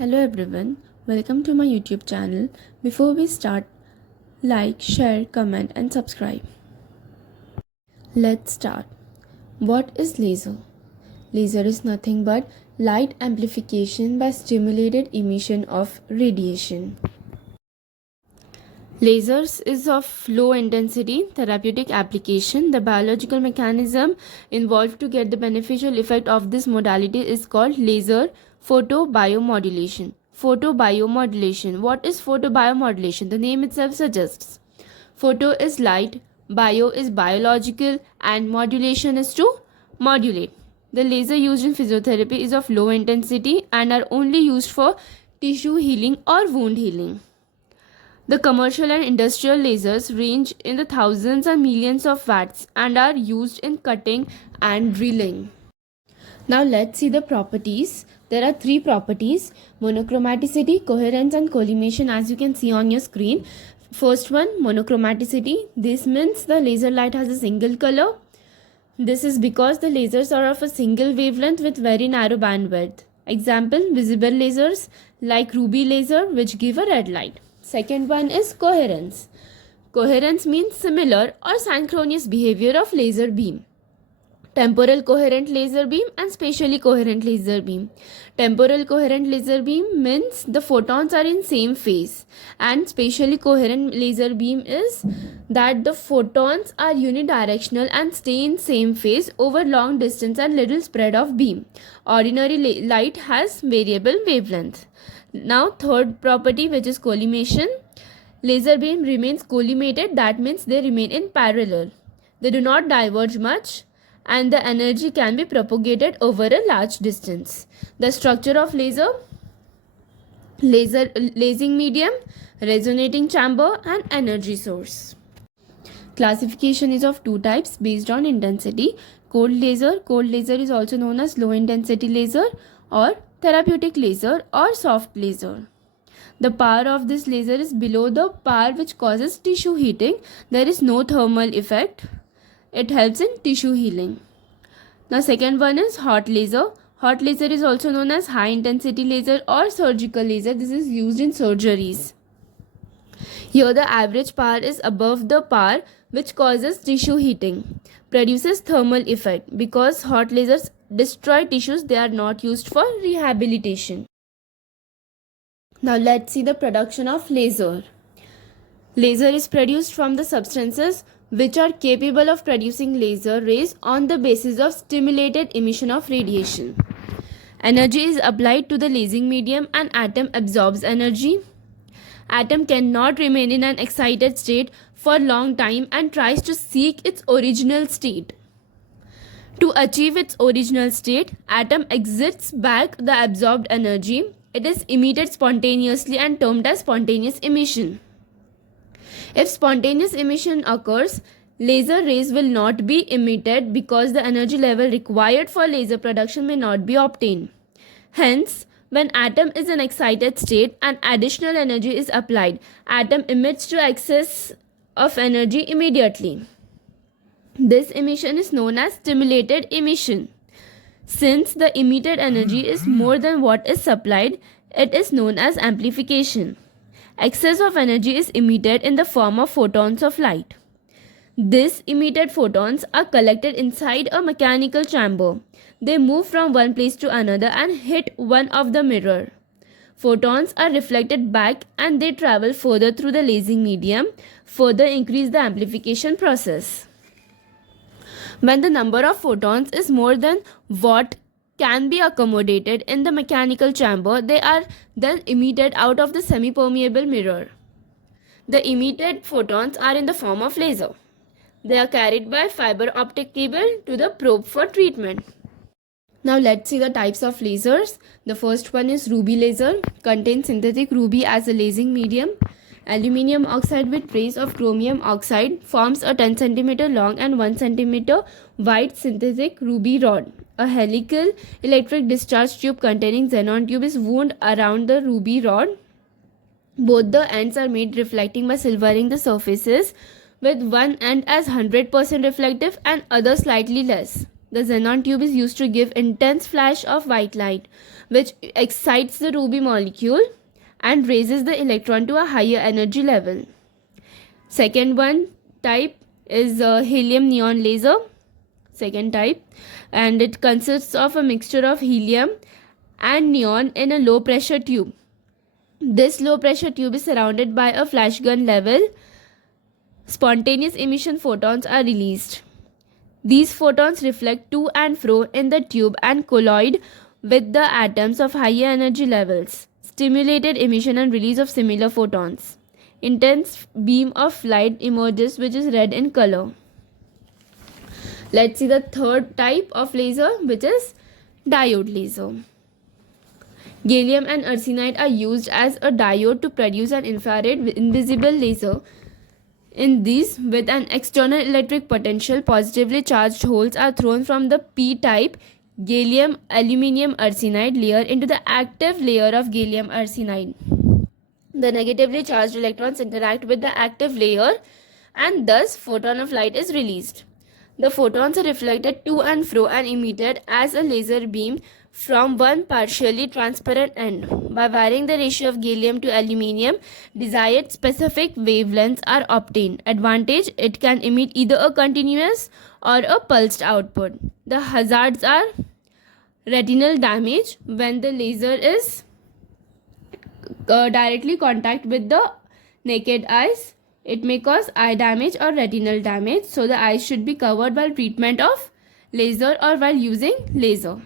Hello everyone, welcome to my YouTube channel. Before we start, like, share, comment and subscribe. Let's start. What is laser? Laser is nothing but light amplification by stimulated emission of radiation. Lasers is of low intensity therapeutic application. The biological mechanism involved to get the beneficial effect of this modality is called laser photobiomodulation. Photobiomodulation. What is photobiomodulation? The name itself suggests. Photo is light, bio is biological, and modulation is to modulate. The laser used in physiotherapy is of low intensity and are only used for tissue healing or wound healing. The commercial and industrial lasers range in the thousands and millions of watts and are used in cutting and drilling. Now let's see the properties. There are three properties: monochromaticity, coherence and collimation, as you can see on your screen. First one, monochromaticity. This means the laser light has a single color. This is because the lasers are of a single wavelength with very narrow bandwidth. Example, visible lasers like ruby laser which give a red light. Second one is coherence. Coherence means similar or synchronous behavior of laser beam. Temporal coherent laser beam and spatially coherent laser beam. Temporal coherent laser beam means the photons are in same phase, and spatially coherent laser beam is that the photons are unidirectional and stay in same phase over long distance and little spread of beam. Ordinary light has variable wavelength. Now third property, which is collimation. Laser beam remains collimated, that means they remain in parallel. They do not diverge much and the energy can be propagated over a large distance. The structure of lasing medium, resonating chamber and energy source. Classification is of two types based on intensity. Cold laser is also known as low intensity laser or therapeutic laser or soft laser. The power of this laser is below the power which causes tissue heating. There is no thermal effect. It helps in tissue healing. Now second one is hot laser. Hot laser is also known as high intensity laser or surgical laser. This is used in surgeries. Here the average power is above the power which causes tissue heating. Produces thermal effect. Because hot lasers destroy tissues, they are not used for rehabilitation. Now let's see the production of laser. Laser is produced from the substances which are capable of producing laser rays on the basis of stimulated emission of radiation. Energy is applied to the lasing medium and atom absorbs energy. Atom cannot remain in an excited state for a long time and tries to seek its original state. To achieve its original state, atom exits back the absorbed energy. It is emitted spontaneously and termed as spontaneous emission. If spontaneous emission occurs, laser rays will not be emitted because the energy level required for laser production may not be obtained. Hence, when atom is in excited state and additional energy is applied, atom emits to excess of energy immediately. This emission is known as stimulated emission. Since the emitted energy is more than what is supplied, it is known as amplification. Excess of energy is emitted in the form of photons of light. These emitted photons are collected inside a mechanical chamber. They move from one place to another and hit one of the mirror. Photons are reflected back and they travel further through the lasing medium, further increase the amplification process. When the number of photons is more than what can be accommodated in the mechanical chamber, they are then emitted out of the semi-permeable mirror. The emitted photons are in the form of laser. They are carried by fiber optic cable to the probe for treatment. Now let's see the types of lasers. The first one is ruby laser. Contains synthetic ruby as a lasing medium. Aluminium oxide with trace of chromium oxide forms a 10 cm long and 1 cm wide synthetic ruby rod. A helical electric discharge tube containing xenon tube is wound around the ruby rod. Both the ends are made reflecting by silvering the surfaces, with one end as 100% reflective and other slightly less. The xenon tube is used to give intense flash of white light, which excites the ruby molecule and raises the electron to a higher energy level. Second one type is helium neon laser. Second type, and it consists of a mixture of helium and neon in a low pressure tube. This low pressure tube is surrounded by a flash gun level. Spontaneous emission photons are released. These photons reflect to and fro in the tube and colloid with the atoms of higher energy levels. Stimulated emission and release of similar photons. Intense beam of light emerges, which is red in color. Let's see the third type of laser, which is diode laser. Gallium and arsenide are used as a diode to produce an infrared invisible laser. In these, with an external electric potential, positively charged holes are thrown from the p-type gallium aluminium arsenide layer into the active layer of gallium arsenide. The negatively charged electrons interact with the active layer and thus photon of light is released. The photons are reflected to and fro and emitted as a laser beam from one partially transparent end. By varying the ratio of gallium to aluminium, desired specific wavelengths are obtained. Advantage: it can emit either a continuous or a pulsed output. The hazards are retinal damage when the laser is directly contact with the naked eyes. It may cause eye damage or retinal damage, so the eyes should be covered while treatment of laser or while using laser.